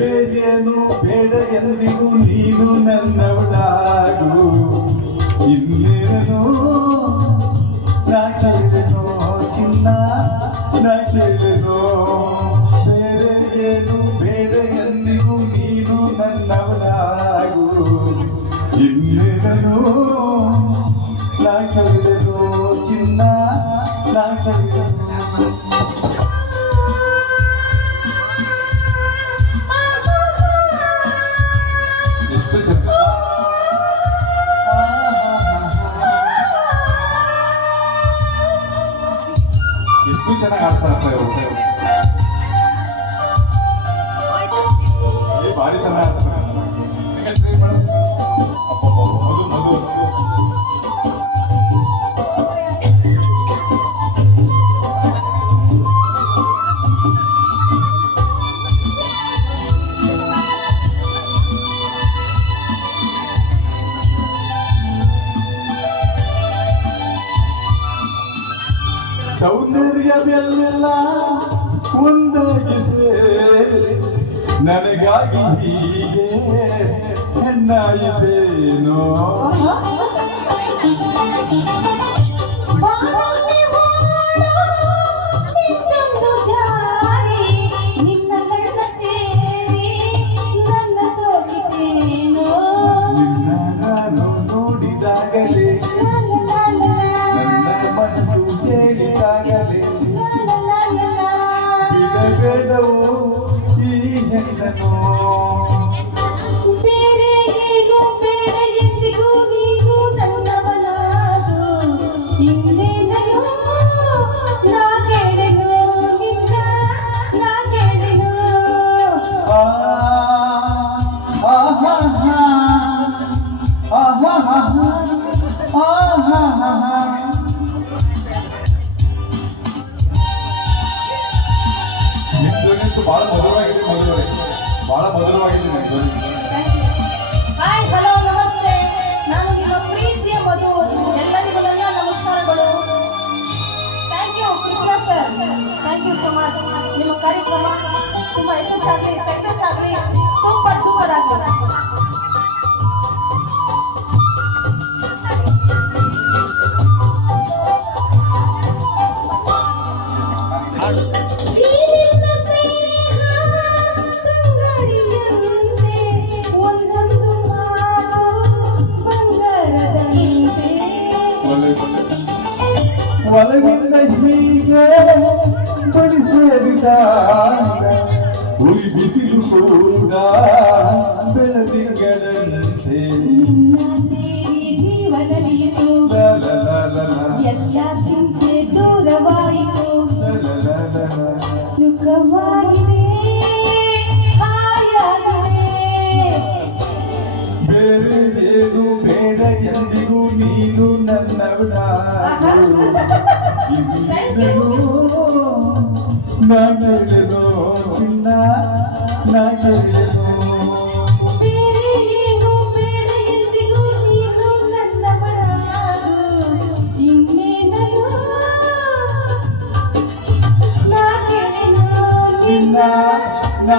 ಬೇರೆ ಏನು ಬೇಡ ಎಂದಿಗೂ ನೀನು ನನ್ನವಳಾಗು ಇನ್ನೇನು ನಾ ಕೇಳಿದೆನೋ ಚಿನ್ನ ನಾ ಕೇಳಿದೆನೋ ಬೇರೆ ಏನು ಬೇಡ ಎಂದಿಗೂ ನೀನು ನನ್ನವಳಾಗು ಇನ್ನೇನು ನಾ ಕೇಳಿದೆನೋ ಚಿನ್ನ ನಾ ಕೇಳಿದೆನೋ ಎಷ್ಟು ಚೆನ್ನಾಗಿ ಆಡ್ತಾರಪ್ಪ ಇವರು ಭಾರಿ ಚೆನ್ನಾಗಿ ಆಡ್ತಾರೆ ಮಧು ಮಧು ಸೌಂದರ್ಯವೆಲ್ಲ ಒಂದಾಗಿ ಸೇರಿ ನನಗಾಗಿ ಹೀಗೆ ಹೆಣ್ಣಾಯಿತೇನೋ ನಿನ್ನ ನಾನು ನೋಡಿದಾಗಲೇ ಬೇಡವೋ ಈ ಹೆಣ್ಣನು ಬೇರೆ ಏನು ಬೇಡ ಎಂದಿಗೂ ನೀನು ನನ್ನವನಾಗು ಇನ್ನೇನೋ ನಾ ಕೇಳೆನು ನಿನ್ನ ನಾ ಕೇಳೆನು ಬಹಳ ಮಧುರವಾಗಿದೆ ಬಹಳ ಮಧುರವಾಗಿದೆ ಹಾಯ್ ಹಲೋ ನಮಸ್ತೆ ನಾನು ನಿಮ್ಮ ಪ್ರೀತಿಯ ಮಧು ಎಲ್ಲರಿಗೂ ನನ್ನ ನಮಸ್ಕಾರಗಳು thank you Krishna sir thank you so much ನಿಮ್ಮ ಕಾರ್ಯಕ್ರಮ ತುಂಬ ಯಶಸ್ಸಾಗಲಿ ಸಕ್ಸಸ್ ಆಗಲಿ ಸೂಪರ್ ಸೂಪರ್ ಆಗಲಿ ಒಲವಿಂದ ಹೀಗೆ ಬಳಿ ಸೇರಿದಾಗ ಉರಿ ಬಿಸಿಲು ಕೂಡ ಬೆಳದಿಂಗಳಂತೆ ಜೀವನದಲ್ಲಿಯೂ ಎಲ್ಲ ಚಿಂತೆ ದೂರವಾಯಿತು ಸುಖವಾಗಿದೆ ಹಾಯಾಗಿದೆ ಬೇರೆ ಏನು ಬೇಡ ಎಂದಿಗೂ ನೀನು ನನ್ನವಳಾಗು ನಾ ಕೇಳಿದೆನೋ ಚಿನ್ನ ನಾ ಕೇಳಿದೆನೋ ಬೇರೆ ಏನು ಬೇಡ ಎಂದಿಗೂ ನೀನು ನನ್ನವಳಾಗು ಇನ್ನೇನೋ ನಾ ಕೇಳೆನು ಚಿನ್ನ ನಾ